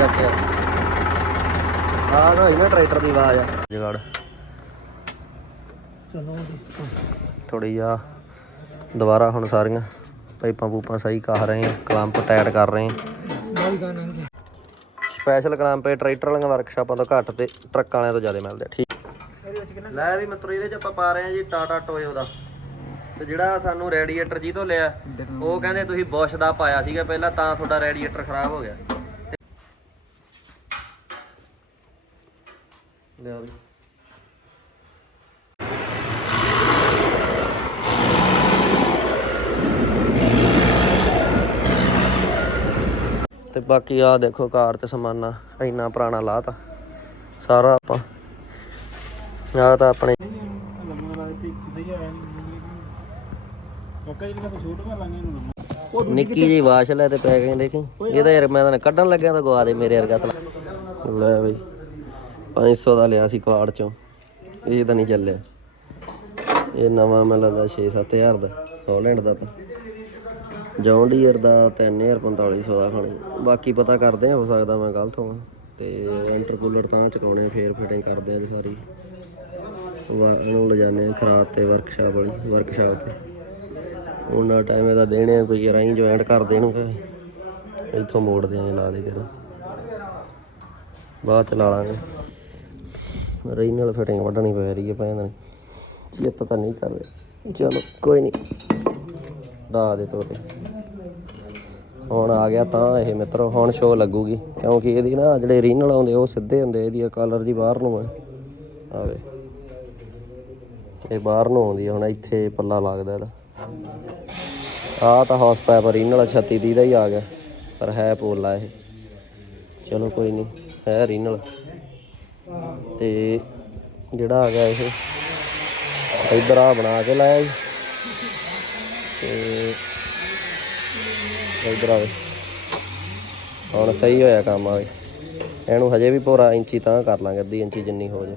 ਚੱਕ ਆ ਨਾ ਇਹਨਾਂ ਟਰੈਕਟਰ ਦੀ ਆਵਾਜ਼ ਆ। ਜਗੜ। ਚਲੋ ਥੋੜੀ ਆ ਦੁਬਾਰਾ ਹੁਣ ਸਾਰੀਆਂ ਪਾਈਪਾਂ ਪੂਪਾਂ ਸਹੀ ਕਰ ਰਹੇ ਆ ਕਲੰਪ ਟਾਈਟ ਕਰ ਰਹੇ ਆ। ਸਪੈਸ਼ਲ ਕਲੰਪ ਇਹ ਟਰੈਕਟਰ ਵਾਲੀਆਂ ਵਰਕਸ਼ਾਪਾਂ ਤੋਂ ਘੱਟ ਤੇ ਟਰੱਕਾਂ ਵਾਲਿਆਂ ਤੋਂ ਜ਼ਿਆਦਾ ਮਿਲਦੇ ਆ ਠੀਕ। ਲੈ ਵੀ ਮਿੱਤਰੋ ਇਹਦੇ ਚ ਆਪਾਂ ਪਾ ਰਹੇ ਆ ਜੀ ਟਾਟਾ ਟੋਇਓ ਦਾ। ਤੇ ਜਿਹੜਾ ਸਾਨੂੰ ਰੇਡੀਏਟਰ ਜੀ ਤੋਂ ਲਿਆ ਉਹ ਕਹਿੰਦੇ ਤੁਸੀਂ ਬੁਸ਼ ਦਾ ਪਾਇਆ ਸੀਗਾ ਪਹਿਲਾਂ ਤਾਂ ਤੁਹਾਡਾ ਰੇਡੀਏਟਰ ਖਰਾਬ ਹੋ ਗਿਆ। ਲਿਆ ਵੀ ਤੇ ਬਾਕੀ ਆ ਦੇਖੋ ਕਾਰ ਤੇ ਸਮਾਨਾ ਇੰਨਾ ਪੁਰਾਣਾ ਲਾਤਾ। ਸਾਰਾ ਆਪਾਂ ਆ ਤਾਂ ਆਪਣੇ ਨਿੱਕੀ ਜੀ ਵਾਸ਼ ਲੈ ਤੇ ਪੈ ਗਏ ਦੇਖੀ। ਇਹਦਾ ਯਾਰ ਮੈਂ ਤਾਂ ਕੱਢਣ ਲੱਗਿਆ ਤਾਂ ਗਵਾ ਦੇ ਮੇਰੇ ਵਰਗਾ ਸਲਾ। ਲੈ ਬਈ। 500 ਦਾ ਲਿਆ ਸੀ ਕੁਆੜ ਚੋਂ। ਇਹ ਤਾਂ ਨਹੀਂ ਚੱਲਿਆ। ਇਹ ਨਵਾਂ ਮੈਨੂੰ ਲੱਗਦਾ 6-7000 ਦਾ ਹਾਲੈਂਡ ਦਾ ਤਾਂ। ਜੌਨ ਡੀਅਰ ਦਾ 3450 ਦਾ ਖਾਣੇ ਬਾਕੀ ਪਤਾ ਕਰਦੇ ਆ, ਹੋ ਸਕਦਾ ਮੈਂ ਗਲਤ ਹੋਵਾਂ। ਤੇ ਇੰਟਰਕੂਲਰ ਤਾਂ ਚਕਾਉਣੇ ਫੇਰ ਫਿਟਿੰਗ ਕਰਦੇ ਆ ਜੀ ਸਾਰੀ। ਵਾ- ਇਹਨੂੰ ਲਿਜਾਣੇ ਆ ਖਰਾਬ ਤੇ ਵਰਕਸ਼ਾਪ ਵਾਲੀ ਵਰਕਸ਼ਾਪ ਤੇ। ਉਹਨਾਂ ਟਾਈਮ ਇਹਦਾ ਦੇਣੇ ਆ, ਕੋਈ ਰਾਈ ਜੁਆਇੰਟ ਕਰ ਦੇਣਗੇ। ਇੱਥੋਂ ਮੋੜਦੇ ਆਂ ਲਾ ਦੇ ਫਿਰ। ਬਾਅਦ ਚ ਲਾ ਲਾਂਗੇ। ਰਹੀ ਨਾਲ ਫਿਟਿੰਗ ਵੱਢਣੀ ਪੈ ਰਹੀ ਹੈ ਭੈਣ ਨਹੀਂ ਚਿੱਤ ਤਾਂ ਨਹੀਂ ਕਰ ਰਿਹਾ। ਚਲੋ ਕੋਈ ਨਹੀਂ। ਦਾ ਦੇ ਤੋਰੇ ਹੁਣ ਆ ਗਿਆ ਤਾਂ ਇਹ ਮਿੱਤਰੋ ਹੁਣ ਸ਼ੋ ਲੱਗੂਗੀ। ਕਿਉਂਕਿ ਇਹਦੀ ਨਾ ਜਿਹੜੇ ਰੀਨਲ ਆਉਂਦੇ ਉਹ ਸਿੱਧੇ ਹੁੰਦੇ। ਇਹਦੀ ਕਾਲਰ ਦੀ ਬਾਹਰ ਨੂੰ ਆ। ਆਵੇ। ਇਹ ਬਾਹਰ ਨੂੰ ਆਉਂਦੀ ਆ, ਹੁਣ ਇੱਥੇ ਪੱਲਾ ਲੱਗਦਾ ਇਹਦਾ। ਆ ਤਾਂ ਹੌਸ ਪਾਵਰ ਰੀਨਲ 36 ਦੀ ਦਾ ਹੀ ਆ ਗਿਆ। ਪਰ ਹੈ ਪੋਲਾ ਇਹ। ਚਲੋ ਕੋਈ ਨਹੀਂ ਹੈ ਰੀਨਲ ਤੇ ਜਿਹੜਾ ਆ ਗਿਆ ਇਹ, ਇਧਰ ਆ ਬਣਾ ਕੇ ਲਾਇਆ ਜੀ। ਤੇ ਇਧਰ ਆਵੇ ਹੁਣ ਸਹੀ ਹੋਇਆ ਕੰਮ ਆਵੇ ਇਹਨੂੰ ਹਜੇ ਵੀ ਪੂਰਾ ਇੰਚੀ ਤਾਂ ਕਰ ਲਾਂਗੇ, ਅੱਧੀ ਇੰਚੀ ਜਿੰਨੀ ਹੋ ਜੇ।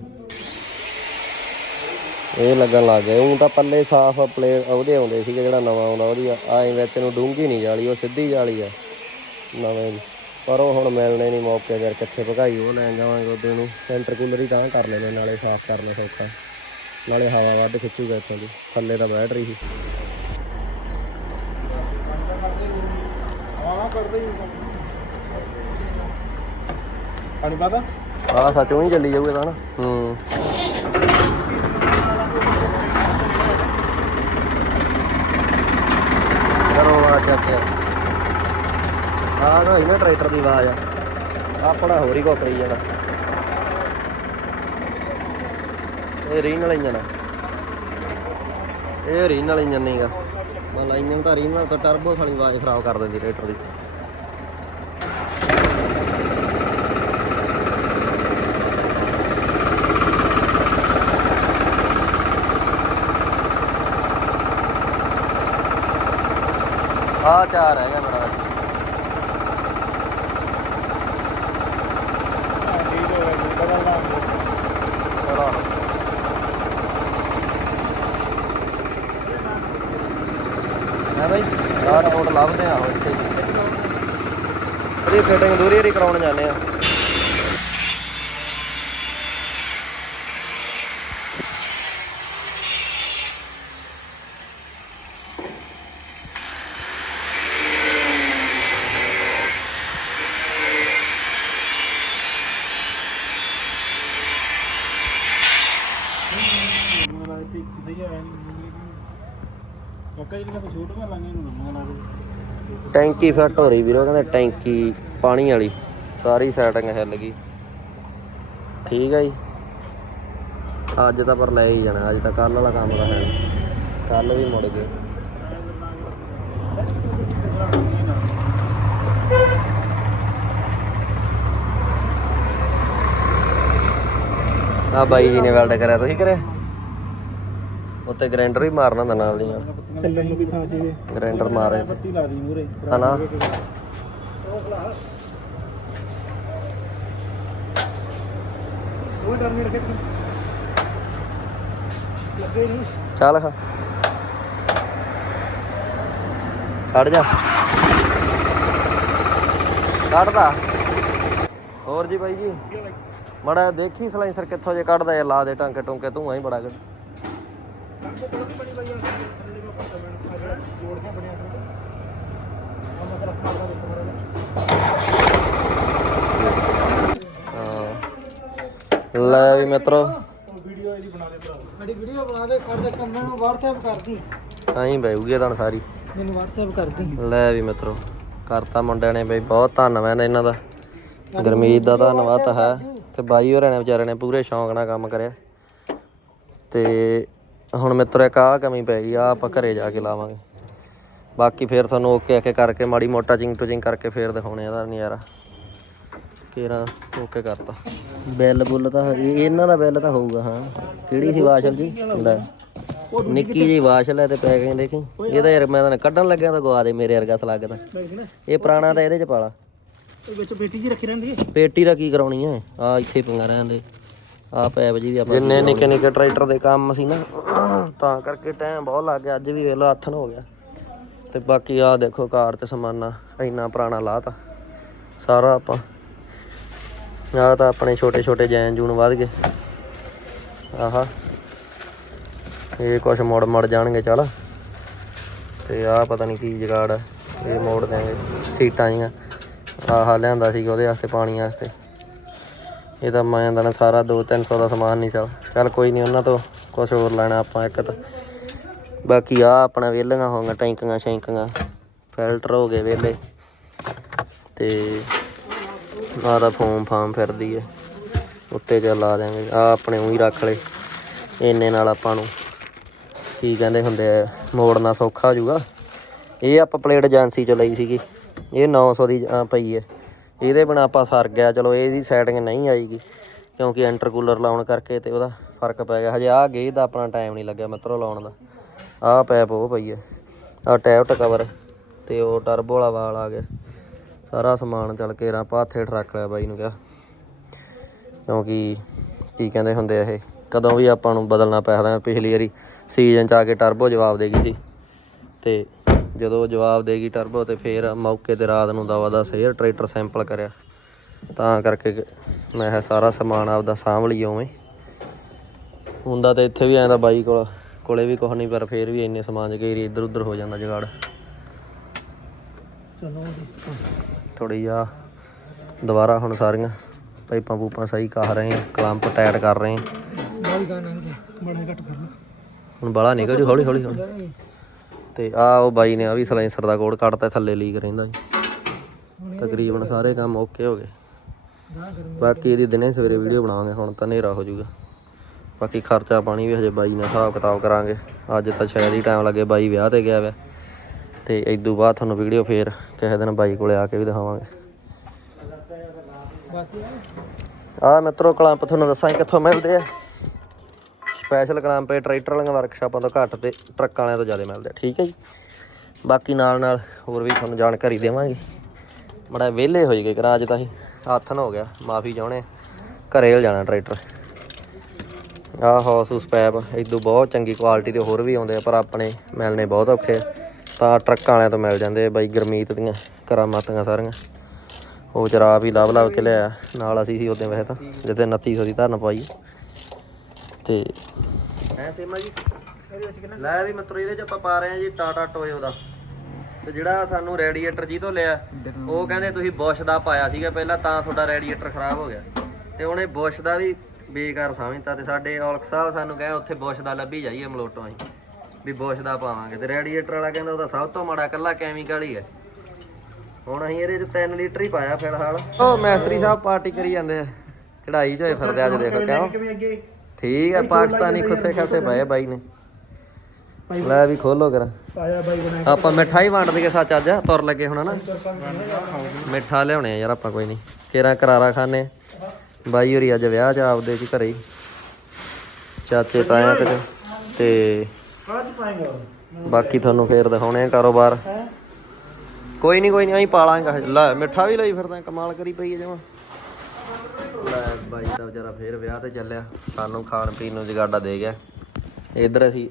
ਇਹ ਲੱਗਣ ਲੱਗ ਗਿਆ ਉਹ ਤਾਂ ਪੱਲੇ ਸਾਫ਼ ਪਲੇ ਉਹਦੇ ਆਉਂਦੇ ਸੀਗੇ ਜਿਹੜਾ ਨਵਾਂ ਆਉਂਦਾ, ਉਹਦੀ ਆਏ ਵਿੱਚ ਨੂੰ ਡੂੰਗੀ ਨਹੀਂ ਜਾਲੀ, ਉਹ ਸਿੱਧੀ ਜਾਲੀ ਆ। ਨਵੇਂ ਪਰ ਉਹ ਹੁਣ ਮਿਲਣੇ ਨਹੀਂ ਮੌਕੇ ਯਾਰ ਕਿੱਥੇ ਭਗਾਈ ਉਹ ਲੈਣ ਜਾਵਾਂਗੇ ਉਹਦੇ ਨੂੰ। ਸੈਂਟਰ ਕੂਲਰ ਹੀ ਤਾਂ ਕਰ ਲੈਣੇ ਨਾਲੇ ਸਾਫ਼ ਕਰਨਾ ਸੌਖਾ। ਨਾਲੇ ਹਵਾ ਵੱਧ ਖਿੱਚੂਗਾ ਇੱਥੋਂ ਦੀ। ਥੱਲੇ ਤਾਂ ਬੈਟਰੀ ਸੀ। ਹਾਂ ਸੱਚ ਉਹੀ ਚੱਲੀ ਜਾਊਗਾ ਤਾਂ ਹੂੰ ਕਰੋ ਆ ਚੱਕ ਆ ਨਾ ਇਹਨਾਂ ਟਰੈਕਟਰ ਦੀ ਆਵਾਜ਼ ਆ। ਆਪਣਾ ਹੋਰ ਹੀ ਕੋ ਕਰੀ ਜਾਣਾ। ਇਹ ਰੀਨ ਵਾਲਾ ਇੰਜਨ ਆ। ਇਹ ਰੀਨ ਵਾਲਾ ਇੰਜਨ ਨਹੀਂਗਾ। ਮਤਲਬ ਇੰਜਨ ਤਾਂ ਰੀਨ ਵਾਲਾ ਤਾਂ ਟਰਬੋ ਸਾਲੀ ਆਵਾਜ਼ ਖਰਾਬ ਕਰ ਦਿੰਦੀ ਟਰੈਕਟਰ ਦੀ। ਆ ਚਾਰ ਹੈਗਾ ਮੇਰਾ ਠੀਕ ਹੋ ਗਿਆ ਜੀ ਬਦਲ ਲਾਂਗੇ ਚਲੋ ਹੈ ਬਾਈ ਰਾਤ ਰੋਡ ਲੱਭਦੇ ਆ ਇੱਥੇ ਉਹਦੀ ਫਿਟਿੰਗ ਦੂਰੀ ਹੀ ਕਰਾਉਣ ਜਾਂਦੇ ਆ ਲੰਮਾ ਲਾ ਤੇ ਸਹੀ ਆਇਆ ਨਹੀਂ ਪੱਕਾ ਜੀ ਤਾਂ ਛੋਟ ਕਰ ਲਾਂਗੇ ਇਹਨੂੰ ਲੰਮਾ ਲਾ ਦੇ ਟੈਂਕੀ ਫਿੱਟ ਹੋ ਰਹੀ ਵੀਰੋ ਕਹਿੰਦੇ ਟੈਂਕੀ ਪਾਣੀ ਵਾਲੀ ਸਾਰੀ ਸੈਟਿੰਗ ਹਿੱਲ ਗਈ। ਠੀਕ ਹੈ ਜੀ। ਅੱਜ ਤਾਂ ਪਰ ਲੈ ਹੀ ਜਾਣਾ ਅੱਜ ਤਾਂ ਕੱਲ ਵਾਲਾ ਕੰਮ ਤਾਂ ਹੈ ਕੱਲ ਵੀ ਮੁੜ ਗਏ। ਆ ਬਾਈ ਜੀ ਨੇ ਵੈਲਡ ਕਰਿਆ ਤੁਸੀਂ ਕਰਿਆ? ਉੱਤੇ ਗ੍ਰਾਈਂਡਰ ਵੀ ਮਾਰਨਾ ਹੁੰਦਾ ਨਾਲ ਦੀ ਨਾਲ ਚੱਲਣ ਨੂੰ ਵੀ ਥਾਂ ਸੀ ਗ੍ਰਾਈਂਡਰ ਮਾਰੇ। ਪੱਤੀ ਲਾ ਦੀ ਮੂਰੇ ਹਨਾ? ਉਹ ਡਰ ਨਹੀਂ ਲੱਗੇ ਨਹੀਂ। ਚੱਲ ਖਾ ਕੱਢ ਜਾ। ਕੱਢਦਾ ਹੋਰ ਜੀ ਬਾਈ ਜੀ? ਮੜਾ ਦੇਖੀ ਸਲਾਈਸਰ ਕਿੱਥੋਂ ਜੇ ਕੱਢਦਾ ਇਹ, ਲਾ ਦੇ ਟਾਂਕੇ ਟੁੰਕੇ ਧੂਆਂ ਹੀ ਬੜਾ ਕੱਢ ਹਾਂ ਲੈ ਵੀ ਮਿੱਤਰੋ। ਵੀਡੀਓ ਇਹਦੀ ਬਣਾ ਦੇ ਭਰਾ ਸਾਡੀ ਵੀਡੀਓ ਬਣਾ ਦੇ ਕਰ ਦੇ ਕੰਮ ਨੂੰ WhatsApp ਕਰਦੀ ਐਂ ਬੈਊਗੀ ਤਾਂ ਸਾਰੀ। ਮੈਨੂੰ WhatsApp ਕਰਦੀ। ਲੈ ਵੀ ਮਿੱਤਰੋ ਕਰਤਾ ਮੁੰਡਿਆਂ ਨੇ ਬਈ ਬਹੁਤ ਧੰਨਵਾਦ ਇਹਨਾਂ ਦਾ। ਗਰਮੀਤ ਦਾ ਧੰਨਵਾਦ ਹੈ। ਤੇ ਬਾਈ ਹੋਰਾਂ ਨੇ ਵਿਚਾਰੇ ਨੇ ਪੂਰੇ ਸ਼ੌਂਕ ਨਾਲ ਕੰਮ ਕਰਿਆ। ਤੇ ਹੁਣ ਮਿੱਤਰੋ ਇੱਕ ਆਹ ਕਮੀ ਪੈ ਗਈ ਆ ਆਪਾਂ ਘਰੇ ਜਾ ਕੇ ਲਾਵਾਂਗੇ। ਬਾਕੀ ਫੇਰ ਤੁਹਾਨੂੰ ਓਕੇ ਆਕੇ ਕਰਕੇ ਮਾੜੀ ਮੋਟਾ ਚਿੰਗ ਟੂ ਚਿੰਗ ਕਰਕੇ ਫੇਰ ਦਿਖਾਉਣੇ ਇਹਦਾ ਨਜ਼ਾਰਾ। ਕੇਰਾ ਓਕੇ ਕਰਤਾ। ਬਿੱਲ ਬੁੱਲ ਤਾਂ ਇਹ- ਇਹਨਾਂ ਦਾ ਬਿੱਲ ਤਾਂ ਹੋਊਗਾ ਹਾਂ। ਕਿਹੜੀ ਸੀ ਵਾਸ਼ਲ ਜੀ? ਲੈ ਨਿੱਕੀ ਜੀ ਵਾਸ਼ਲ ਹੈ ਤੇ ਪੈ ਗਏ ਦੇਖੀ। ਇਹਦਾ ਯਾਰ ਮੈਂ ਤਾਂ ਕੱਢਣ ਲੱਗਿਆ ਤਾਂ ਗਵਾ ਦੇ ਮੇਰੇ ਵਰਗਾ ਸਲੱਗ ਇਹ ਪੁਰਾਣਾ ਤਾਂ ਇਹਦੇ ਚ ਪਾਲਾ। ਵਿੱਚ ਬੇਟੀ ਜੀ ਰੱਖੀ ਰਹਿੰਦੀ ਹੈ ਪੇਟੀ ਦਾ ਕੀ ਕਰਾਉਣੀ ਹੈ ਆ ਇੱਥੇ ਪੰਗਾ ਰਹਿੰਦੇ ਆ ਪੈਪ ਜੀ ਵੀ ਆਪਾਂ ਜਿੰਨੇ ਨਿੱਕੇ ਨਿੱਕੇ ਟਰੈਕਟਰ ਦੇ ਕੰਮ ਸੀ ਨਾ ਤਾਂ ਕਰਕੇ ਟਾਈਮ ਬਹੁਤ ਲੱਗ ਗਿਆ ਅੱਜ ਵੀ ਵੇਲਾ ਹੱਥਨ ਹੋ ਗਿਆ। ਤੇ ਬਾਕੀ ਆ ਦੇਖੋ ਕਾਰ ਤੇ ਸਮਾਨਾ ਇੰਨਾ ਪੁਰਾਣਾ ਲਾਤਾ। ਸਾਰਾ ਆਪਾਂ ਆਹ ਤਾਂ ਆਪਣੇ ਛੋਟੇ ਛੋਟੇ ਜੈਨ ਜੂਨ ਵੱਧ ਗਏ। ਆਹਾ। ਇਹ ਕੁਛ ਮੁੜ ਮੜ ਜਾਣਗੇ, ਚੱਲ। ਤੇ ਆਹ ਪਤਾ ਨਹੀਂ ਕੀ ਜਗਾੜ ਹੈ ਇਹ ਮੋੜ ਦਿਆਂਗੇ। ਸੀਟਾਂ ਜੀਆਂ। ਆਹਾ ਲਿਆਂਦਾ ਸੀ ਉਹਦੇ ਵਾਸਤੇ, ਪਾਣੀ ਵਾਸਤੇ। ਇਹ ਤਾਂ ਮੈਂ ਦਾ ਨਾ, ਸਾਰਾ 2-300 ਦਾ ਸਮਾਨ ਨਹੀਂ ਚੱਲ। ਚੱਲ ਕੋਈ ਨਹੀਂ ਉਹਨਾਂ ਤੋਂ ਕੁਝ ਹੋਰ ਲੈਣਾ ਆਪਾਂ ਇੱਕ ਤਾਂ। ਬਾਕੀ ਆ ਆਪਣਾ ਵੇਲੀਆਂ ਹੋਣਗੀਆਂ ਟੈਂਕੀਆਂ, ਸ਼ੈਂਕੀਆਂ। ਫਿਲਟਰ ਹੋ ਗਏ ਵੇਲੇ ਤੇ ਆਹ ਦਾ ਫੋਮ ਫਾਮ ਫਿਰਦੀ ਏ। ਉੱਤੇ ਚੱਲ ਲਾ ਦਿਆਂਗੇ ਆ ਆਪਣੇ ਉਹੀ ਰੱਖ ਲਏ। ਇੰਨੇ ਨਾਲ ਆਪਾਂ ਨੂੰ ਕੀ ਕਹਿੰਦੇ ਹੁੰਦੇ ਆ, ਮੋੜਨਾ ਸੌਖਾ ਹੋ ਜਾਊਗਾ। ਇਹ ਆਪਾਂ ਪਲੇਟ ਏਜੰਸੀ ਚੋਂ ਲਈ ਸੀਗੀ। ਇਹ 900 ਦੀ ਪਈ ਹੈ ਇਹਦੇ ਬਿਨਾ ਆਪਾਂ ਸਰ ਗਿਆ। ਚਲੋ, ਇਹਦੀ ਸੈਟਿੰਗ ਨਹੀਂ ਆਈਗੀ। ਕਿਉਂਕਿ ਇੰਟਰਕੂਲਰ ਲਾਉਣ ਕਰਕੇ ਤੇ ਉਹਦਾ ਫ਼ਰਕ ਪੈ ਗਿਆ। ਹਜੇ ਆਹ ਗੇਜ ਦਾ ਆਪਣਾ ਟਾਈਮ ਨਹੀਂ ਲੱਗਿਆ ਮਿੱਤਰੋ ਲਾਉਣ ਦਾ। ਆਹ ਪੈਪ ਉਹ ਪਈ ਹੈ ਆਹ ਟੈਪ ਕਵਰ ਤੇ ਉਹ ਟਰਬੋ ਵਾਲਾ ਵਾਲ ਆ ਗਿਆ। ਸਾਰਾ ਸਮਾਨ ਚੱਲ ਕੇ ਰਾਂ ਪਾਥੇ ਰੱਖ ਲਿਆ ਬਾਈ ਨੂੰ ਕਿਹਾ। ਕਿਉਂਕਿ ਕੀ ਕਹਿੰਦੇ ਹੁੰਦੇ ਆ ਇਹ, ਕਦੋਂ ਵੀ ਆਪਾਂ ਨੂੰ ਬਦਲਣਾ ਪੈਦਾ ਪਿਛਲੀ ਵਾਰੀ ਸੀਜ਼ਨ ਚ ਆ ਕੇ ਟਰਬੋ ਜਵਾਬ ਦੇ ਗਈ ਸੀ। ਤੇ ਜਦੋਂ ਜਵਾਬ ਦੇਗੀ ਟਰਬੋ ਤੇ ਫੇਰ ਮੌਕੇ ਤੇ ਰਾਤ ਨੂੰ ਦਵਾ ਦਾ ਸੇਅਰ ਟਰੈਕਟਰ ਸੈਂਪਲ ਕਰਿਆ। ਤਾਂ ਕਰਕੇ ਮੈਂ ਕਿਹਾ ਸਾਰਾ ਸਮਾਨ ਆਪਦਾ ਸਾਂਭ ਲਈ ਉਵੇਂ। ਹੁੰਦਾ ਤੇ ਇੱਥੇ ਵੀ ਐਂ ਦਾ ਬਾਈ ਕੋਲ, ਕੋਲੇ ਵੀ ਕੁਛ ਨਹੀਂ ਪਰ ਫੇਰ ਵੀ ਇੰਨੇ ਸਮਾਨ ਚ ਗਈ ਇੱਧਰ ਉੱਧਰ ਹੋ ਜਾਂਦਾ ਜਗਾੜ। ਚਲੋ ਥੋੜੀ ਜਿਹਾ ਦੁਬਾਰਾ ਹੁਣ ਸਾਰੀਆਂ ਪਾਈਪਾਂ ਪੂਪਾਂ ਸਹੀ ਕਰ ਰਹੇ ਆ ਕਲੰਪ ਟਾਈਟ ਕਰ ਰਹੇ ਆ ਬਾਈ ਗਾਣਾ ਨਹੀਂ ਬੜਾ ਘੱਟ ਕਰ ਹੁਣ ਬਾਲਾ ਨਿਕਲ ਜੂ, ਹੌਲੀ ਹੌਲੀ ਹੌਲੀ। ਤੇ ਆ ਉਹ ਬਾਈ ਨੇ ਆ ਵੀ ਸਲੈਂਸਰ ਦਾ ਕੋਡ ਕੱਢਤਾ, ਥੱਲੇ ਲੀਕ ਰਹਿੰਦਾ ਜੀ। ਤਕਰੀਬਨ ਸਾਰੇ ਕੰਮ ਓਕੇ ਹੋ ਗਏ। ਬਾਕੀ ਇਹਦੀ ਦਿਨੇ ਸਵੇਰੇ ਵੀਡੀਓ ਬਣਾਵਾਂਗੇ, ਹੁਣ ਤਾਂ ਹਨੇਰਾ ਹੋ ਜਾਊਗਾ ਬਾਕੀ ਖਰਚਾ ਪਾਣੀ ਵੀ ਹਜੇ ਬਾਈ ਨਾਲ ਹਿਸਾਬ ਕਿਤਾਬ ਕਰਾਂਗੇ। ਅੱਜ ਤਾਂ ਸ਼ਾਇਦ ਹੀ ਟਾਈਮ ਲੱਗੇ, ਬਾਈ ਵਿਆਹ ਤੇ ਗਿਆ ਵਾ। ਤੇ ਤੋਂ ਬਾਅਦ ਤੁਹਾਨੂੰ ਵੀਡੀਓ ਫੇਰ ਕਿਸੇ ਦਿਨ ਬਾਈ ਕੋਲੇ ਆ ਕੇ ਵੀ ਦਿਖਾਵਾਂਗੇ। ਬਾਕੀ ਆ ਮਿੱਤਰੋ, ਕਲੰਪ ਤੁਹਾਨੂੰ ਦੱਸਾਂ ਕਿੱਥੋਂ ਮਿਲਦੇ ਆ। ਸਪੈਸ਼ਲ ਕਲੰਪ ਟਰੈਕਟਰ ਵਾਲੀਆਂ ਵਰਕਸ਼ਾਪਾਂ ਤੋਂ ਘੱਟ ਤੇ ਟਰੱਕਾਂ ਵਾਲਿਆਂ ਤੋਂ ਜ਼ਿਆਦਾ ਮਿਲਦੇ ਆ, ਠੀਕ ਹੈ ਜੀ? ਬਾਕੀ ਨਾਲ ਨਾਲ ਹੋਰ ਵੀ ਤੁਹਾਨੂੰ ਜਾਣਕਾਰੀ ਦੇਵਾਂਗੇ। ਬੜਾ ਵਿਹਲੇ ਹੋਈ ਗਏ ਕਰਾ ਅੱਜ ਤਾਂ ਹੀ ਹੱਥ ਨਾ ਹੋ ਗਿਆ, ਮਾਫੀ ਚਾਹੁੰਦੇ ਹਾਂ। ਘਰੇ ਲ ਜਾਣਾ ਟਰੈਕਟਰ ਆਹ ਹੌਸ ਉਸ ਪੈਪ ਇਦੋਂ ਬਹੁਤ ਚੰਗੀ ਕੁਆਲਿਟੀ ਦੇ ਹੋਰ ਵੀ ਆਉਂਦੇ ਆ, ਪਰ ਆਪਣੇ ਮਿਲਣੇ ਬਹੁਤ ਔਖੇ ਤਾਂ ਟਰੱਕਾਂ ਵਾਲਿਆਂ ਤੋਂ ਮਿਲ ਜਾਂਦੇ ਬਾਈ ਗਰਮੀਤ ਦੀਆਂ ਕਰਾਮਾਤਾਂ ਸਾਰੀਆਂ। ਉਹ ਚਰਾ ਵੀ ਲਵ ਲਵ ਕੇ ਲਿਆ ਨਾਲ ਅਸੀਂ ਸੀ ਉਦੋਂ ਵੈਸੇ ਤਾਂ ਜਿੱਦੇ 2900 ਦੀ ਧਰਨ ਪਾਈ। ਤੇ ਐ ਸੇਮਾ ਜੀ? ਲੈ ਵੀ ਮਿੱਤਰੋ ਇਹਦੇ ਚ ਆਪਾਂ ਪਾ ਰਹੇ ਆ ਜੀ ਟਾਟਾ ਟੋਇਓ ਦਾ। ਤੇ ਜਿਹੜਾ ਸਾਨੂੰ ਰੇਡੀਏਟਰ ਜੀ ਤੋਂ ਲਿਆ ਉਹ ਕਹਿੰਦੇ ਤੁਸੀਂ ਬੁਸ਼ ਦਾ ਪਾਇਆ ਸੀਗਾ ਪਹਿਲਾਂ ਤਾਂ ਤੁਹਾਡਾ ਰੇਡੀਏਟਰ ਖਰਾਬ ਹੋ ਗਿਆ। ਤੇ ਉਹਨੇ ਬੁਸ਼ ਦਾ ਵੀ ਬੇਕਾਰ ਸਮਝਤਾ ਤੇ ਸਾਡੇ ਔਲਖ ਸਾਹਿਬ ਸਾਨੂੰ ਕਹੇ ਉੱਥੇ ਬੁਸ਼ ਦਾ ਲੱਭੀ ਜਾਈਏ ਮਲੋਟੋਂ ਅਸੀਂ। ਵੀ ਬੁਸ਼ ਦਾ ਪਾਵਾਂਗੇ। ਤੇ ਰੇਡੀਏਟਰ ਵਾਲਾ ਕਹਿੰਦਾ ਉਹਦਾ ਸਭ ਤੋਂ ਮਾੜਾ ਕੱਲਾ ਕੈਮੀਕਲ ਹੀ ਹੈ। ਹੁਣ ਅਸੀਂ ਇਹਦੇ ਚ 3 ਲੀਟਰ ਹੀ ਪਾਇਆ ਫਿਲਹਾਲ। ਉਹ ਮੈਸਤਰੀ ਸਾਹਿਬ ਪਾਰਟੀ ਕਰੀ ਜਾਂਦੇ ਆ। ਚੜਾਈ 'ਚ ਹੋਏ ਫਿਰਦੇ ਅੱਜ ਦੇਖੋ ਕਿਉਂ? ਠੀਕ ਹੈ ਪਾਕਿਸਤਾਨੀ ਖੁੱਸੇ ਖਾਸੇ ਪਏ ਬਾਈ ਨੇ। ਲੈ ਵੀ ਖੋਲੋ ਕਰ ਆਪਾਂ ਮਿਠਾਈ ਵੰਡ ਦਈਏ ਸੱਚ ਅੱਜ ਤੁਰ ਲੱਗੇ ਹੁਣ ਨਾ ਮਿੱਠਾ ਲਿਆਉਣੇ ਆ ਯਾਰ ਆਪਾਂ ਕੋਈ ਨਹੀਂ। ਕੇਰਾ ਕਰਾਰਾ ਖਾਣੇ ਬਾਈ ਹੋਰੀ ਅੱਜ ਵਿਆਹ ਚ ਆਪਦੇ ਚ ਘਰੇ ਹੀ। ਚਾਚੇ ਤਾਇਆ ਕਿਤੇ ਤੇ ਕਾਹ ਚ ਪਾਏਗਾ ਬਾਕੀ ਤੁਹਾਨੂੰ ਫੇਰ ਦਿਖਾਉਣੇ ਆ ਕਾਰੋਬਾਰ। ਕੋਈ ਨਹੀਂ ਕੋਈ ਨਹੀਂ ਅਸੀਂ ਪਾਲਾਂਗੇ। ਲੈ ਮਿੱਠਾ ਵੀ ਲਈ ਫਿਰਦਾ ਕਮਾਲ ਕਰੀ ਪਈ ਜਮਾ। ਲੈ ਬਾਈ ਦਾ ਵਿਚਾਰਾ ਫੇਰ ਵਿਆਹ ਤੇ ਚੱਲਿਆ। ਸਾਨੂੰ ਖਾਣ ਪੀਣ ਨੂੰ ਜਗਾਡਾ ਦੇ ਗਿਆ। ਇੱਧਰ ਅਸੀਂ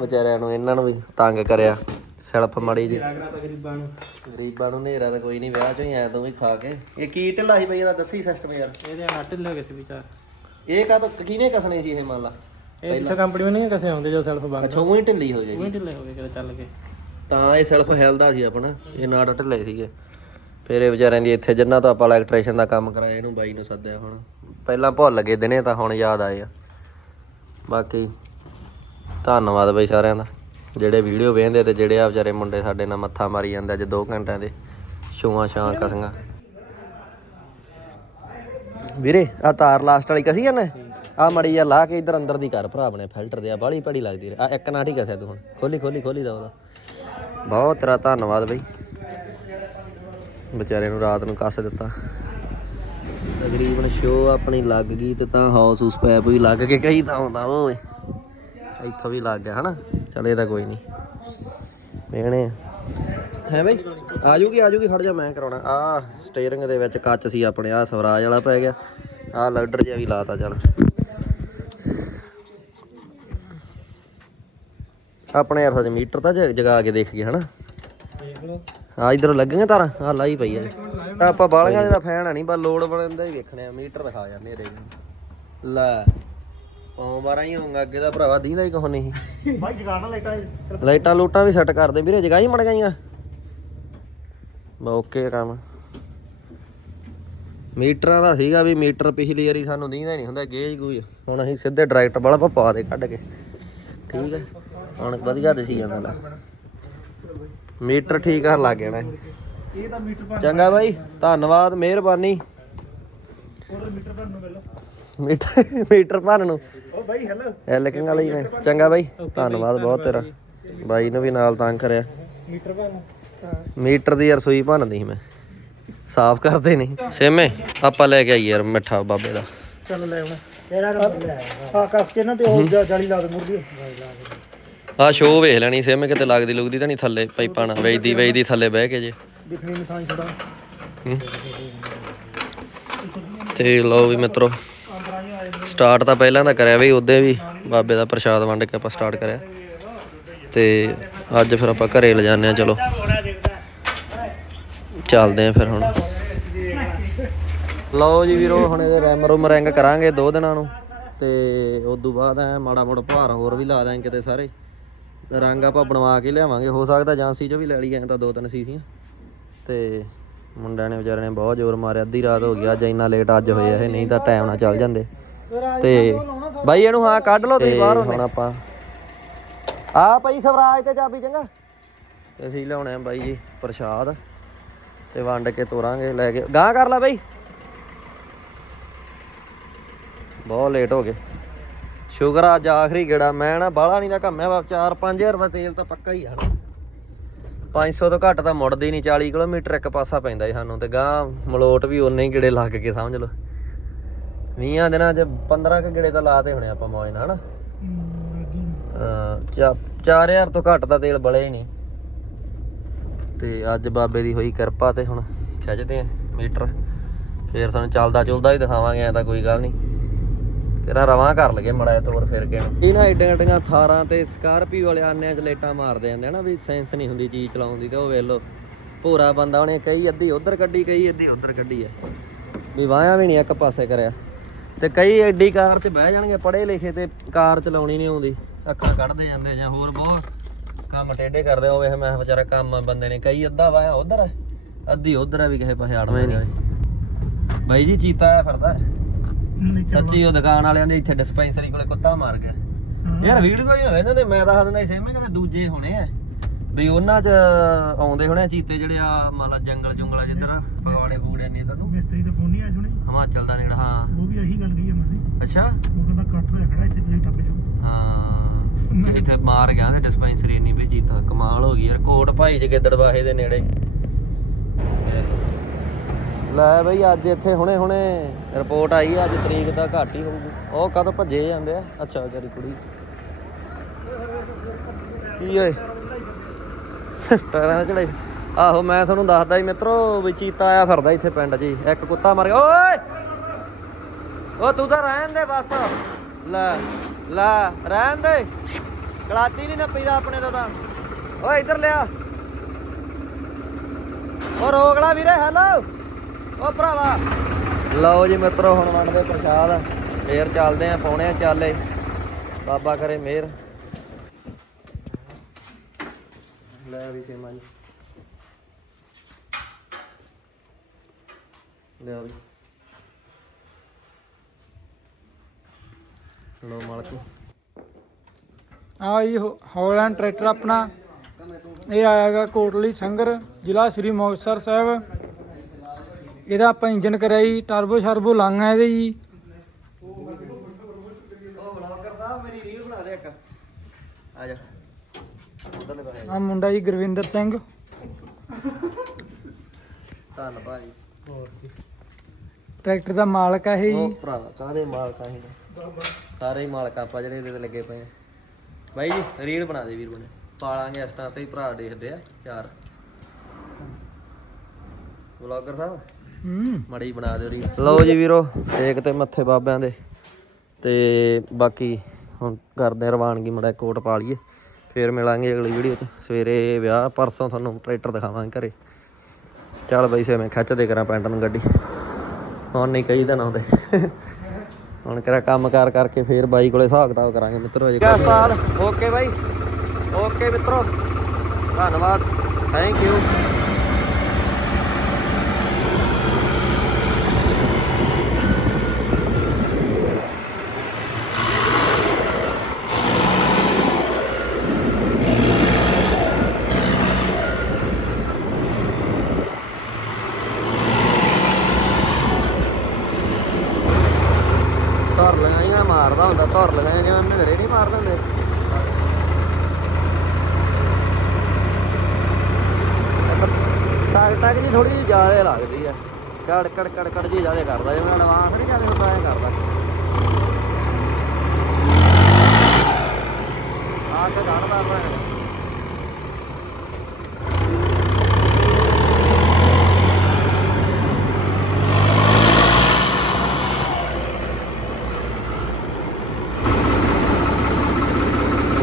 ਵਿਚਾਰਿਆਂ ਨੂੰ ਇਹਨਾਂ ਨੂੰ ਵੀ ਤੰਗ ਕਰਿਆ। ਸੈਲਫ ਮੜੀ ਜੀ ਗਰੀਬਾਂ ਨੂੰ। ਗਰੀਬਾਂ ਨੂੰ ਨੇਰਾ ਤਾਂ ਕੋਈ ਨਹੀਂ ਵਿਆਹ ਚੋਂ ਹੀ ਐ ਤੂੰ ਵੀ ਖਾ ਕੇ। ਇਹ ਕੀ ਢਿੱਲਾ ਸੀ ਬਈ ਇਹਦਾ ਦੱਸੀ ਸਿਸਟਮ ਯਾਰ। ਇਹਦੇ ਨੱਟ ਲੱਗੇ ਸੀ ਵਿਚਾਰ। ਇਹ ਕਾ ਤਾਂ ਕਿਹਨੇ ਕਸਣੇ ਸੀ ਇਹ ਮੰਨ ਲਾ? ਇਹ ਇੱਥੇ ਕੰਪਨੀ ਨਹੀਂ ਕਸੇ ਆਉਂਦੇ ਜੋ ਸੈਲਫ ਬੰਦ। ਅੱਛਾ ਉਹ ਹੀ ਢਿੱਲੀ ਹੋ ਜਾਏਗੀ ਕੋਈ ਢਿੱਲੇ ਹੋ ਗਏ ਕਿਤੇ ਚੱਲ ਕੇ। ਤਾਂ ਇਹ ਸੈਲਫ ਹੈਲਦਾ ਸੀ ਆਪਣਾ ਇਹ ਨਾੜ ਢਿੱਲੇ ਸੀਗੇ। ਫਿਰ ਇਹ ਵਿਚਾਰਿਆਂ ਦੀ ਇੱਥੇ ਜਿੰਨਾ ਤੋਂ ਆਪਾਂ ਇਲੈਕਟ੍ਰੀਸ਼ੀਅਨ ਦਾ ਕੰਮ ਕਰਾਇਆ ਇਹਨੂੰ ਬਾਈ ਨੂੰ ਸੱਦਿਆ ਹੁਣ। ਪਹਿਲਾਂ ਭੁੱਲ ਗਏ ਦਿਨੇ ਤਾਂ ਹੁਣ ਯਾਦ ਆਏ ਆ। ਬਾਕੀ ਧੰਨਵਾਦ ਬਈ ਸਾਰਿਆਂ ਦਾ। ਜਿਹੜੇ ਵੀਡੀਓ ਵੇਖਦੇ ਤੇ ਜਿਹੜੇ ਆ ਵਿਚਾਰੇ ਮੁੰਡੇ ਸਾਡੇ ਨਾਲ ਮੱਥਾ ਮਾਰੀ ਜਾਂਦੇ ਅੱਜ 2 ਘੰਟਿਆਂ ਦੇ। ਛੂਆਂ ਛਾਂ ਕਸੀਆਂ ਵੀਰੇ ਆ ਤਾਰ ਲਾਸਟ ਵਾਲੀ ਕਸੀ ਜਾਣਾ ਆ ਮੜੀ ਆ ਲਾ ਕੇ ਇਧਰ ਅੰਦਰ ਦੀ ਕਰ ਭਰਾ ਆਪਣੇ ਫਿਲਟਰ ਦੇ ਆ, ਬਾਹਲੀ ਪੜੀ ਲੱਗਦੀ ਆ। ਇੱਕ ਨਾ ਠੀਕ ਕਸਿਆ ਤੂੰ ਹੁਣ। ਖੋਲੀ ਖੋਲੀ ਖੋਲੀ ਦਾ ਉਹਦਾ। ਬਹੁਤ ਤੇਰਾ ਧੰਨਵਾਦ ਬਈ। ਵਿਚਾਰੇ ਨੂੰ ਰਾਤ ਨੂੰ ਕੱਸ ਦਿੱਤਾ। ਤਕਰੀਬਨ ਸ਼ੋ ਆਪਣੀ ਲੱਗ ਗਈ ਤੇ ਤਾਂ ਹਾਊਸ ਉਸ ਪੈਪ ਵੀ ਲੱਗ ਕੇ ਕਈ ਤਾਂ ਆਉਂਦਾ ਓਏ। ਇੱਥੋਂ ਵੀ ਲੱਗ ਗਿਆ, ਹਨਾ? ਚਲੇ ਤਾਂ ਕੋਈ ਨਹੀਂ। ਵੇਣੇ ਹੈ ਬਈ? ਆ ਜੂਗੀ ਆ ਜੂਗੀ ਖੜ ਜਾ, ਮੈਂ ਕਰਾਉਣਾ। ਆ ਸਟੀਅਰਿੰਗ ਦੇ ਵਿੱਚ ਕੱਚ ਸੀ ਆਪਣੇ ਆ ਸਵਰਾਜ ਵਾਲਾ ਪੈ ਗਿਆ। ਆ ਲਾਈਡਰ ਜਿਹਾ ਵੀ ਲਾਤਾ, ਚੱਲ। ਆਪਣੇ ਯਾਰ ਸੱਚ ਮੀਟਰ ਤਾਂ ਜ- ਜਗਾ ਕੇ ਦੇਖ ਗਏ ਹਨਾ? ਦੇਖ ਲਓ ਆ ਇਧਰ ਲੱਗੀਆਂ ਤਾਰਾਂ। ਆ ਲਾਈ ਪਈ ਆ। ਆਪਾਂ ਬਾਲੀਆਂ ਦਾ ਫੈਨ ਆ ਨਹੀਂ ਬਸ ਲੋਡ ਬਣਦਾ ਹੀ ਵੇਖਣੇ ਆ। ਮੀਟਰ ਦਿਖਾ ਯਾਰ ਨੇਰੇ। ਲੈ ਪੌਂ ਬਾਰਾਂ ਹੀ ਹੋਊਗਾ ਅੱਗੇ ਦਾ ਭਰਾਵਾ ਦੀਂਦਾ ਹੀ ਕੋਹ ਨਹੀਂ ਬਾਈ ਜਗਾਣਾ ਲਾਈਟਾਂ ਲਾਈਟਾਂ ਲੂਟਾਂ ਵੀ ਸੈੱਟ ਕਰਦੇ। ਵੀਰੇ ਜਗਾਈ ਮੜ ਗਈਆਂ ਬਾ ਓਕੇ ਕੰਮ ਮੀਟਰਾਂ ਦਾ ਸੀਗਾ ਵੀ ਮੀਟਰ ਪਿਛਲੀ ਵਾਰੀ ਸਾਨੂੰ ਦੀਂਦਾ ਨਹੀਂ ਹੁੰਦਾ ਗੇਜ ਗੂਜ। ਹੁਣ ਅਸੀਂ ਸਿੱਧੇ ਡਾਇਰੈਕਟ ਵਾਲਾ ਪਾ ਦੇ ਕੱਢ ਕੇ। ਠੀਕ ਹੈ ਹੁਣ ਵਧੀਆ ਦਿਸੀ ਜਾਂਦਾ ਲੈ ਮੀਟਰ ਠੀਕ ਕਰਨ ਲੱਗ ਜਾਣਾ ਇਹ ਤਾਂ ਮੀਟਰ ਪਾ ਚੰਗਾ ਬਾਈ, ਧੰਨਵਾਦ, ਮਿਹਰਬਾਨੀ। ਮੀਟਰ ਭਰਨ ਨੂੰ ਮਿਲੋ ਮੀਟਰ ਮੀਟਰ ਭਰਨ ਨੂੰ। ਉਹ ਬਾਈ ਹੈਲੋ ਐਲਕਿੰਗ ਵਾਲੀ ਨੇ ਚੰਗਾ ਬਾਈ, ਧੰਨਵਾਦ ਬਹੁਤ ਤੇਰਾ। ਬਾਈ ਨੂੰ ਵੀ ਨਾਲ ਤੰਗ ਕਰਿਆ। ਮੀਟਰ ਭਰਨ ਮੀਟਰ ਦੀ ਰਸੋਈ ਭੰਨਦੀ ਸੀ ਮੈਂ। ਸਾਫ਼ ਕਰਦੇ ਨਹੀਂ। ਸੇਮੇ, ਆਪਾਂ ਲੈ ਕੇ ਆਈਏ ਯਾਰ ਮਿੱਠਾ ਬਾਬੇ ਦਾ। ਚੱਲ ਲੈ ਆਉਣਾ ਤੇਰਾ ਲੈ ਆ ਕੱਸ ਕੇ ਨਾ ਤੇ ਉਹ ਜਾਲੀ ਲਾ ਦੇ ਮੁਰਦੀ ਆ ਸ਼ੋਅ ਵੇਖ ਲੈਣੀ ਸੇਮੇ ਕਿਤੇ ਲੱਗਦੀ ਲੁਗਦੀ ਤਾਂ ਨਹੀਂ ਥੱਲੇ ਪਾਈਪਾਂ ਨਾਲ। ਵੇਚਦੀ ਵੇਚਦੀ ਥੱਲੇ ਬਹਿ ਕੇ ਜੇ। ਦਿਖਣੀ ਨਹੀਂ ਥਾਂ ਥੋੜਾ ਹੂੰ। ਤੇ ਲਓ ਵੀ ਮਿੱਤਰੋ ਸਟਾਰਟ ਤਾਂ ਪਹਿਲਾਂ ਤਾਂ ਕਰਿਆ ਬਈ ਉਹਦੇ ਵੀ ਬਾਬੇ ਦਾ ਪ੍ਰਸ਼ਾਦ ਵੰਡ ਕੇ ਆਪਾਂ ਸਟਾਰਟ ਕਰਿਆ। ਤੇ ਅੱਜ ਫਿਰ ਆਪਾਂ ਘਰੇ ਲਿਜਾਣੇ ਆ ਚਲੋ। ਚੱਲਦੇ ਆ ਫਿਰ ਹੁਣ। ਲਓ ਜੀ ਵੀਰੋ ਹੁਣ ਇਹਦੇ ਰੈਮ ਰੂਮ ਰੈਂਗ ਕਰਾਂਗੇ ਦੋ ਦਿਨਾਂ ਨੂੰ। ਤੇ ਉਸ ਤੋਂ ਬਾਅਦ ਐ ਮਾੜਾ ਮੋੜਾ ਭਾਰ ਹੋਰ ਵੀ ਲਾ ਦਾਂਗੇ ਕਿਤੇ ਸਾਰੇ। ਰੰਗ ਆਪਾਂ ਬਣਵਾ ਕੇ ਲਿਆਵਾਂਗੇ ਹੋ ਸਕਦਾ ਏਜੰਸੀ ਚੋਂ ਵੀ ਲੈ ਲਈਏ ਐਂ ਤਾਂ ਦੋ ਤਿੰਨ ਸੀਸੀਆਂ। ਤੇ ਮੁੰਡਿਆਂ ਨੇ ਵਿਚਾਰਿਆਂ ਨੇ ਬਹੁਤ ਜ਼ੋਰ ਮਾਰਿਆ ਅੱਧੀ ਰਾਤ ਹੋ ਗਈ ਅੱਜ ਇੰਨਾ ਲੇਟ ਅੱਜ ਹੋਇਆ ਇਹ ਨਹੀਂ ਤਾਂ ਟਾਈਮ ਨਾਲ ਚੱਲ ਜਾਂਦੇ। ਤੇ ਬਾਈ ਇਹਨੂੰ ਹਾਂ ਕੱਢ ਲਓ ਤੁਸੀਂ ਬਾਹਰ ਹੁਣ ਆਪਾਂ ਆ ਭਾਈ ਸਵਰਾਜ ਤੇ ਚਾਬੀ ਚੰਗਾ। ਤੇ ਅਸੀਂ ਲਿਆਉਣੇ ਆ ਬਾਈ ਜੀ ਪ੍ਰਸ਼ਾਦ। ਤੇ ਵੰਡ ਕੇ ਤੋਰਾਂਗੇ ਲੈ ਕੇ। ਗਾਂ ਕਰ ਲੈ ਬਾਈ। ਬਹੁਤ ਲੇਟ ਹੋ ਗਏ। ਸ਼ੁਕਰ ਆ ਅੱਜ ਆਖਰੀ ਗੇੜਾ, ਮੈਂ ਨਾ ਬਾਹਲਾ ਨਹੀਂ ਨਾ ਘੰਮਿਆ ਵਾ 4-5000 ਦਾ ਤੇਲ ਤਾਂ ਪੱਕਾ ਹੀ ਆ 500 ਤੋਂ ਘੱਟ ਤਾਂ ਮੁੜਦੇ ਹੀ ਨਹੀਂ 40 ਕਿਲੋਮੀਟਰ ਇੱਕ ਪਾਸਾ ਪੈਂਦਾ ਜੀ ਸਾਨੂੰ, ਤੇ ਗਾਂ ਮਲੋਟ ਵੀ ਉਨੇ ਹੀ ਗੇੜੇ ਲੱਗ ਕੇ ਸਮਝ ਲਓ। 20 ਦਿਨਾਂ 'ਚ 15 ਕ ਗੇੜੇ ਤਾਂ ਲਾਤੇ ਹੋਣੇ ਆਪਾਂ ਮੌਜ ਨਾਲ, ਹਨਾ। ਅਹ ਚਾ- 4000 ਤੋਂ ਘੱਟ ਦਾ ਤੇਲ ਬਲੇ ਹੀ ਨਹੀਂ ਤੇ ਅੱਜ ਬਾਬੇ ਦੀ ਹੋਈ ਕਿਰਪਾ ਤੇ ਹੁਣ ਖਿੱਚਦੇ ਆ ਮੀਟਰ। ਫੇਰ ਸਾਨੂੰ ਚੱਲਦਾ ਚੁਲਦਾ ਹੀ ਦਿਖਾਵਾਂਗੇ, ਐ ਤਾਂ ਕੋਈ ਗੱਲ ਨਹੀਂ ਤੇਰਾ ਰਵਾਂ ਕਰ ਲਗੇ ਮੜਾ ਤੋਰ ਫਿਰ ਕੇ। ਇਹ ਨਾ ਏਡੀਆਂ ਏਡੀਆਂ ਥਾਰਾਂ ਤੇ ਸਕਾਰਪੀ ਵਾਲੇ ਆਨਿਆਂ 'ਚ ਲੇਟਾਂ ਮਾਰਦੇ ਜਾਂਦੇ ਆ ਨਾ ਵੀ ਸੈਂਸ ਨਹੀਂ ਹੁੰਦੀ ਚੀਜ਼ ਚਲਾਉਣ ਦੀ ਤੇ ਉਹ ਵੇਖ ਲੋ ਭੋਰਾ ਬੰਦਾ ਉਹਨੇ ਕਈ ਅੱਧੀ, ਉਧਰ ਕੱਢੀ ਕਈ ਅੱਧੀ, ਉਧਰ ਕੱਢੀ ਐ ਵੀ ਵਾਹਿਆ ਵੀ ਨਹੀਂ ਇੱਕ ਪਾਸੇ ਕਰਿਆ। ਤੇ ਕਈ ਐਡੀ ਕਾਰ 'ਚ ਬਹਿ ਜਾਣਗੇ, ਪੜ੍ਹੇ ਲਿਖੇ ਤੇ ਕਾਰ ਚਲਾਉਣੀ ਨਹੀਂ ਆਉਂਦੀ। ਅੱਖਾਂ ਕੱਢਦੇ ਜਾਂਦੇ ਜਾਂ ਹੋਰ ਬਹੁਤ ਕੰਮ ਟੇਢੇ ਕਰਦੇ ਹੋਵੇ ਮੈਂ ਕਿਹਾ ਵਿਚਾਰਾ ਕੰਮ ਬੰਦੇ ਨੇ ਕਈ ਅੱਧਾ ਵਾਇਆ ਉਧਰ, ਅੱਧੀ ਉਧਰ ਆ ਵੀ ਕਿਸੇ ਪਾਸੇ ਅੜਵੇਂ ਨਹੀਂ। ਬਾਈ ਜੀ, ਚੀਤਾ ਆਇਆ ਫਿਰਦਾ ਸੱਚੀ ਉਹ ਦੁਕਾਨ ਵਾਲਿਆਂ ਦੇ ਇੱਥੇ ਡਿਸਪੈਂਸਰੀ ਕੋਲੇ ਕੁੱਤਾ ਮਾਰ ਗਿਆ। ਯਾਰ ਵੀਡੀਓ ਹੀ ਹੋਵੇ ਇਹਨਾਂ ਦੇ ਮੈਂ ਦੱਸ ਦਿੰਦਾ ਸੇਮੇ ਕਿਤੇ ਦੂਜੇ ਹੋਣੇ ਆ। ਵੀ ਉਹਨਾਂ 'ਚ ਆਉਂਦੇ ਹੋਣੇ ਆ ਚੀਤੇ ਜਿਹੜੇ ਆ ਮੰਨ ਲਾ ਜੰਗਲ ਜੁੰਗਲਾ ਜਿੱਧਰ ਫਗਵਾੜੇ ਫੂੜੇ ਨਹੀਂ ਇਧਰ ਨੂੰ। ਮਿਸਤਰੀ ਤੇ ਫੋਨ ਨਹੀਂ ਆਇਆ ਸੁਣੇ ਹਿਮਾਚਲ ਦਾ ਨੇੜਾ ਹਾਂ। ਉਹ ਵੀ ਇਹੀ ਗੱਲ ਕਹੀ ਮਸੀਂ। ਅੱਛਾ। ਉਹ ਕਹਿੰਦਾ ਕੱਟ ਹੋਇਆ ਖੜਾ ਇੱਥੇ ਤੁਸੀਂ ਟੱਪ ਜਾਓ ਹਾਂ। ਤੇ ਇੱਥੇ ਮਾਰ ਗਿਆ ਤੇ ਡਿਸਪੈਂਸਰੀ ਨਹੀਂ ਵੀ ਚੀਤਾ ਕਮਾਲ ਹੋ ਗਈ ਯਾਰ ਕੋਟ ਭਾਈ ਚ ਗਿੱਦੜਵਾਹੇ ਦੇ ਨੇੜੇ। ਲੈ ਬਈ, ਅੱਜ ਇੱਥੇ ਹੁਣੇ ਹੁਣੇ ਰਿਪੋਰਟ ਆਈ ਅੱਜ ਤਰੀਕ ਤਾਂ ਘੱਟ ਹੀ ਹੋਊਗੀ। ਉਹ ਕਦੋਂ ਭੱਜੇ ਜਾਂਦੇ ਆ? ਅੱਛਾ, ਵਿਚਾਰੀ ਕੁੜੀ। ਕੀ ਓਏ? ਟਾਇਰਾਂ ਤੇ ਚੜਾਈ। ਆਹੋ, ਮੈਂ ਤੁਹਾਨੂੰ ਦੱਸਦਾ ਸੀ ਮਿੱਤਰੋ, ਵੀ ਚੀਤਾ ਆਇਆ ਫਿਰਦਾ ਇੱਥੇ ਪਿੰਡ 'ਚ ਇੱਕ ਕੁੱਤਾ ਮਰ ਗਿਆ। ਓਏ! ਉਹ ਤੂੰ ਤਾਂ ਰਹਿਣ ਦੇ ਬਸ। ਲੈ ਲੈ, ਰਹਿਣ ਦੇ। ਕਲਾਚੀ ਨਹੀਂ ਨੱਪੀਦਾ ਆਪਣੇ ਤੋਂ ਤਾਂ। ਓਏ, ਇੱਧਰ ਲਿਆ। ਓ ਰੋਕਲਾ ਵੀਰੇ, ਹੈਲੋ। ਓ ਭਰਾਵਾ। ਲਓ ਜੀ ਮਿੱਤਰੋ, ਹੁਣ ਵੰਡਦੇ ਪ੍ਰਸ਼ਾਦ। ਫੇਰ ਚੱਲਦੇ ਆ, ਪੌਣੇ ਆ ਚਾਲੇ। ਬਾਬਾ ਕਰੇ ਮਿਹਰ। ਲੈ ਵੀ ਸੇਮਾ ਜੀ ਲੈ ਵੀ। ਲੋ ਮਾਲਕ। ਆ ਜੀ ਹੌਲੈਂਡ ਟਰੈਕਟਰ ਆਪਣਾ। ਇਹ ਆਇਆਗਾ ਕੋਟਲੀ ਸੰਗਰ, ਜ਼ਿਲ੍ਹਾ ਸ੍ਰੀ ਮੁਕਤਸਰ ਸਾਹਿਬ। ਇਹਦਾ ਆਪਾਂ ਇੰਜਨ ਕਰਿਆ ਜੀ ਟਰਬੋ ਸ਼ਰਬੋ ਲਾਂਗਾ ਇਹਦੇ ਜੀ। ਉਹ ਵਲੌਗਰ ਸਾਹਿਬ ਮੇਰੀ ਰੀਲ ਬਣਾ ਦੇ ਇੱਕ ਆ ਜਾ ਆ ਮੁੰਡਾ ਜੀ ਗੁਰਵਿੰਦਰ ਸਿੰਘ। ਧੰਨ ਭਾਈ ਟਰੈਕਟਰ ਦਾ ਮਾਲਕ ਆ ਇਹ ਉਹ ਜੀ ਕਾਹਦੇ ਮਾਲਕ ਆਹੀਂ ਸਾਰੇ ਹੀ ਮਾਲਕ ਆਪਾਂ ਜਿਹੜੇ ਇਹਦੇ ਤੇ ਲੱਗੇ ਪਏ ਆ। ਬਾਈ ਜੀ ਰੀਲ ਬਣਾ ਦੇ ਵੀਰ ਬਣੇ। ਪਾਲਾਂਗੇ ਇਸ ਤਰ੍ਹਾਂ ਤੇ ਹੀ ਭਰਾ ਦੇਖਦੇ ਆ ਚਾਰ। ਵਲੌਗਰ ਸਾਹਿਬ? ਹੂੰ ਮੜੀ ਬਣਾ ਦਿਓ ਰੀਲ। ਲਓ ਜੀ ਵੀਰੋ ਟੇਕ ਤੇ ਮੱਥੇ ਬਾਬਿਆਂ ਦੇ। ਤੇ ਬਾਕੀ ਹੁਣ ਕਰਦੇ ਆ ਰਵਾਨਗੀ ਮੜਾ ਕੋਟ ਪਾ ਲਈਏ। ਫੇਰ ਮਿਲਾਂਗੇ ਅਗਲੀ ਵੀਡੀਓ 'ਚ। ਸਵੇਰੇ ਵਿਆਹ ਪਰਸੋਂ ਤੁਹਾਨੂੰ ਟਰੈਕਟਰ ਦਿਖਾਵਾਂਗੇ ਘਰੇ। ਚੱਲ ਬਈ ਸੇ ਮੈਂ ਖਿੱਚ ਦੇ ਕਰਾਂ ਪੈਂਟ ਨੂੰ ਗੱਡੀ। ਹੁਣ ਨਹੀਂ ਕਈ ਦਿਨ ਆਉਂਦੇ ਹੁਣ ਕਰਾ ਕੰਮ ਕਾਰ ਕਰਕੇ ਫੇਰ ਬਾਈ ਕੋਲੇ ਹਿਸਾਬ ਕਿਤਾਬ ਕਰਾਂਗੇ ਮਿੱਤਰੋ ਅਜੇ ਕਿਆ ਉਸਤਾਦ? ਓਕੇ ਬਾਈ। ਓਕੇ ਮਿੱਤਰੋ। ਧੰਨਵਾਦ। ਥੈਂਕ ਯੂ ਧਰ ਲਗਾਈਆਂ ਮਾਰਦਾ ਹੁੰਦਾ ਧਰ ਲਗਾਈਆਂ ਜਿਵੇਂ ਮਿਹਰੇ ਨਹੀਂ ਮਾਰਦੇ ਹੁੰਦੇ ਟਕ ਟਕ ਜੀ ਥੋੜੀ ਜਿਹੀ ਜ਼ਿਆਦਾ ਲੱਗਦੀ ਆ ਕੜ ਕੜ ਕੜ ਕੜ ਜੀ ਜ਼ਿਆਦਾ ਕਰਦਾ, ਜਿਵੇਂ ਐਡਵਾਂਸ ਨਹੀਂ ਜ਼ਿਆਦਾ ਹੁੰਦਾ, ਐ ਕਰਦਾ। ਆ ਕੇ ਘੜਦਾ ਭੈਣ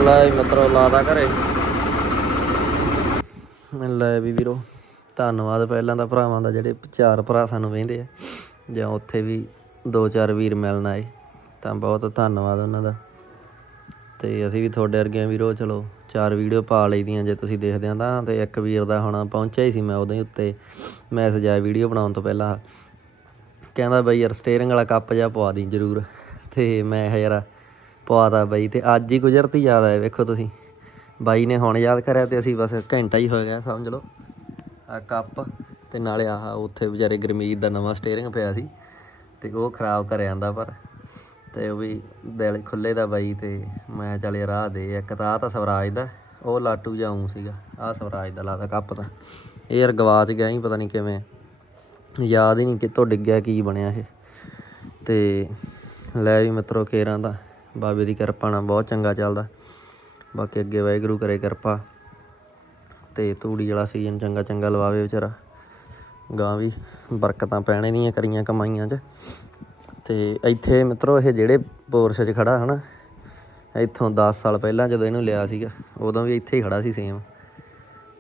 ਲੈ ਮਤਰੋ ਲਾਦਾ ਘਰੇ। ਲੈ ਵੀ ਵੀਰੋ। ਧੰਨਵਾਦ ਪਹਿਲਾਂ ਤਾਂ ਭਰਾਵਾਂ ਦਾ ਜਿਹੜੇ ਚਾਰ ਭਰਾ ਸਾਨੂੰ ਵਹਿੰਦੇ ਆ, ਜਾਂ ਉੱਥੇ ਵੀ ਦੋ ਚਾਰ ਵੀਰ ਮਿਲਣ ਆਏ, ਤਾਂ ਬਹੁਤ ਧੰਨਵਾਦ ਉਹਨਾਂ ਦਾ। ਤੇ ਅਸੀਂ ਵੀ ਤੁਹਾਡੇ ਵਰਗੇ ਵੀਰੋ, ਚਲੋ ਚਾਰ ਵੀਡੀਓ ਪਾ ਲਈਦੀਆਂ ਜੇ ਤੁਸੀਂ ਦੇਖਦੇ ਆ ਤਾਂ, ਤੇ ਇੱਕ ਵੀਰ ਦਾ ਹੁਣ ਪਹੁੰਚਿਆ ਹੀ ਸੀ ਮੈਂ ਉਹਦੇ ਉੱਤੇ ਮੈਸੇਜ ਆਇਆ ਵੀਡੀਓ ਬਣਾਉਣ ਤੋਂ ਪਹਿਲਾਂ। ਕਹਿੰਦਾ ਬਈ ਯਾਰ ਸਟੀਅਰਿੰਗ ਵਾਲਾ ਕੱਪ ਜਿਹਾ ਪਵਾ ਦੀ ਜ਼ਰੂਰ। ਤੇ ਮੈਂ ਕਿਹਾ ਯਾਰ ਪਵਾਤਾ ਬਈ, ਤੇ ਅੱਜ ਹੀ ਗੁਜ਼ਰਤੀ ਯਾਦ ਆਏ ਵੇਖੋ ਤੁਸੀਂ। ਬਾਈ ਨੇ ਹੁਣ ਯਾਦ ਕਰਿਆ ਤੇ ਅਸੀਂ ਬਸ ਘੰਟਾ ਹੀ ਹੋ ਗਿਆ ਸਮਝ ਲਓ। ਕੱਪ ਤੇ ਨਾਲੇ ਆਹ ਉੱਥੇ ਵਿਚਾਰੇ ਗਰਮੀਤ ਦਾ ਨਵਾਂ ਸਟੀਅਰਿੰਗ ਪਿਆ ਸੀ ਤੇ ਉਹ ਖਰਾਬ ਕਰਿਆ ਜਾਂਦਾ ਪਰ ਤੇ ਉਹ ਵੀ ਦਿਲ ਖੁੱਲੇ ਦਾ ਬਾਈ ਤੇ ਮੈਂ ਚੱਲ ਰਾਹ ਦੇ, ਇੱਕ ਤਾਂ ਆਹ ਤਾਂ ਸਵਰਾਜ ਦਾ, ਉਹ ਲਾਟੂ ਜਾਉਂ ਸੀਗਾ, ਆਹ ਸਵਰਾਜ ਦਾ ਲਾਦਾ ਕੱਪ ਤਾਂ। ਇਹ ਯਾਰ ਗਵਾਚ ਗਿਆ ਹੀ ਪਤਾ ਨਹੀਂ ਕਿਵੇਂ, ਯਾਦ ਹੀ ਨਹੀਂ ਕਿੱਥੋਂ ਡਿੱਗਿਆ ਕੀ ਬਣਿਆ ਇਹ। ਤੇ ਲੈ ਵੀ ਮਿੱਤਰੋ ਕੇਰਾਂ ਦਾ, ਬਾਬੇ ਦੀ ਕਿਰਪਾ ਨਾਲ ਬਹੁਤ ਚੰਗਾ ਚੱਲਦਾ। ਬਾਕੀ ਅੱਗੇ ਵਾਹਿਗੁਰੂ ਕਰੇ ਕਿਰਪਾ। ਤੇ ਤੂੜੀ ਵਾਲਾ ਸੀਜ਼ਨ ਚੰਗਾ ਚੰਗਾ ਲਵਾਵੇ ਵਿਚਾਰਾ। ਗਾਂ ਵੀ ਬਰਕਤਾਂ ਪੈਣੇ ਦੀਆਂ ਕਰੀਆਂ ਕਮਾਈਆਂ 'ਚ। ਤੇ ਇੱਥੇ ਮਿੱਤਰੋ ਇਹ ਜਿਹੜੇ ਪੋਰਸ਼ 'ਚ ਖੜਾ ਹਨਾ, ਇੱਥੋਂ 10 ਸਾਲ ਪਹਿਲਾਂ ਜਦੋਂ ਇਹਨੂੰ ਲਿਆ ਸੀਗਾ, ਉਦੋਂ ਵੀ ਇੱਥੇ ਹੀ ਖੜਾ ਸੀ ਸੇਮ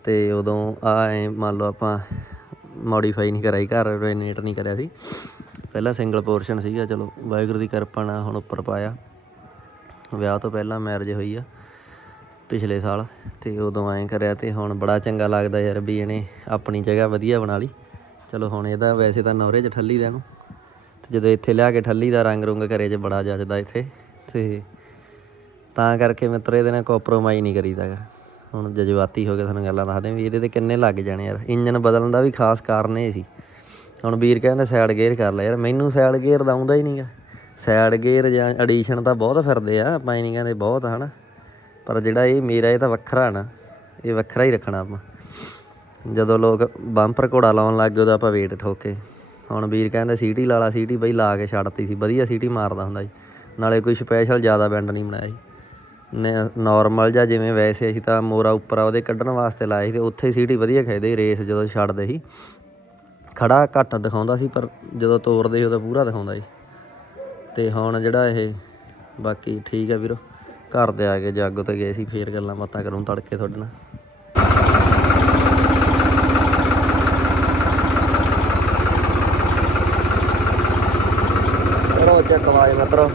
ਤੇ ਉਦੋਂ ਆ ਐ ਮੰਨ ਲਓ ਆਪਾਂ ਮੋਡੀਫਾਈ ਨਹੀਂ ਕਰਾਈ, ਘਰ ਰੈਨੇਟ ਨਹੀਂ ਕਰਿਆ ਸੀ। ਪਹਿਲਾਂ ਸਿੰਗਲ ਪੋਰਸ਼ਨ ਸੀਗਾ, ਚਲੋ ਵਾਹਿਗੁਰੂ ਦੀ ਕਿਰਪਾ ਨਾਲ ਹੁਣ ਉੱਪਰ ਪਾਇਆ। ਵਿਆਹ ਤੋਂ ਪਹਿਲਾਂ ਮੈਰਿਜ ਹੋਈ ਆ। ਪਿਛਲੇ ਸਾਲ ਤੇ ਉਦੋਂ ਐਂ ਕਰਿਆ ਤੇ ਹੁਣ ਬੜਾ ਚੰਗਾ ਲੱਗਦਾ ਯਾਰ ਵੀ ਇਹਨੇ ਆਪਣੀ ਜਗ੍ਹਾ ਵਧੀਆ ਬਣਾ ਲਈ। ਚਲੋ ਹੁਣ ਇਹਦਾ ਵੈਸੇ ਤਾਂ ਨਵਰੇ 'ਚ ਠੱਲੀ ਦਾ ਇਹਨੂੰ। ਤੇ ਜਦੋਂ ਇੱਥੇ ਲਿਆ ਕੇ ਠੱਲੀ ਦਾ ਰੰਗ ਰੁੰਗ ਕਰੇ 'ਚ ਬੜਾ ਜੱਜਦਾ ਇੱਥੇ। ਤੇ ਤਾਂ ਕਰਕੇ ਮਿੱਤਰ ਇਹਦੇ ਨਾਲ ਕੰਪਰੋਮਾਈਜ਼ ਨਹੀਂ ਕਰੀਦਾਗਾ ਹੁਣ ਜਜ਼ਬਾਤੀ ਹੋ ਕੇ ਤੁਹਾਨੂੰ ਗੱਲਾਂ ਦੱਸਦੇ ਵੀ ਇਹਦੇ ਤੇ ਕਿੰਨੇ ਲੱਗ ਜਾਣੇ ਯਾਰ। ਇੰਜਨ ਬਦਲਣ ਦਾ ਵੀ ਖਾਸ ਕਾਰਨ ਇਹ ਸੀ। ਹੁਣ ਵੀਰ ਕਹਿੰਦੇ ਸਾਈਡ ਗੇਅਰ ਕਰ ਲੈ ਯਾਰ, ਮੈਨੂੰ ਸਾਈਡ ਗੇਅਰ ਦਾ ਆਉਂਦਾ ਹੀ ਨਹੀਂਗਾ ਸਾਈਡ ਗੇਅਰ ਜਾਂ ਐਡੀਸ਼ਨ ਤਾਂ ਬਹੁਤ ਫਿਰਦੇ ਆ ਪਾਈਨਿੰਗਾਂ ਦੇ ਬਹੁਤ ਹਨਾ। ਪਰ ਜਿਹੜਾ ਇਹ ਮੇਰਾ, ਇਹ ਤਾਂ ਵੱਖਰਾ ਨਾ, ਇਹ ਵੱਖਰਾ ਹੀ ਰੱਖਣਾ ਆਪਾਂ। ਜਦੋਂ ਲੋਕ ਬੰਪਰ ਘੋੜਾ ਲਾਉਣ ਲੱਗ ਗਏ ਉਹਦਾ ਆਪਾਂ ਵੇਟ ਠੋਕੇ। ਹੁਣ ਵੀਰ ਕਹਿੰਦੇ ਸੀਟੀ ਲਾਲਾ ਸੀਟੀ ਬਈ ਲਾ ਕੇ ਛੱਡਤੀ ਸੀ। ਵਧੀਆ ਸੀਟੀ ਮਾਰਦਾ ਹੁੰਦਾ ਜੀ ਨਾਲੇ ਕੋਈ ਸਪੈਸ਼ਲ ਜ਼ਿਆਦਾ ਬੈਂਡ ਨਹੀਂ ਬਣਾਇਆ ਸੀ। ਨਾਰਮਲ ਜਾਂ ਜਿਵੇਂ ਵੈਸੇ ਅਸੀਂ ਤਾਂ ਮੋਰਾ ਉੱਪਰ ਆ, ਉਹਦੇ ਕੱਢਣ ਵਾਸਤੇ ਲਾਏ ਸੀ ਤੇ ਉੱਥੇ ਸੀਟੀ ਵਧੀਆ ਖੇਦੇ ਰੇਸ ਜਦੋਂ ਛੱਡਦੇ ਸੀ। ਖੜਾ ਘੱਟ ਦਿਖਾਉਂਦਾ ਸੀ, ਪਰ ਜਦੋਂ ਤੋਰਦੇ ਸੀ, ਉਦੋਂ ਪੂਰਾ ਦਿਖਾਉਂਦਾ ਸੀ। ਤੇ ਹੁਣ ਜਿਹੜਾ ਇਹ, ਬਾਕੀ ਠੀਕ ਹੈ ਵੀਰੋ। ਘਰ ਦੇ ਆ ਕੇ ਜਾਗੋ ਤੇ ਗਏ ਸੀ, ਫੇਰ ਗੱਲਾਂ ਬਾਤਾਂ ਕਰੂੰ ਤੜਕੇ ਤੁਹਾਡੇ ਨਾਲ। ਚਲੋ ਚੱਕ ਆਵਾਜ਼ ਮਿੱਤਰੋ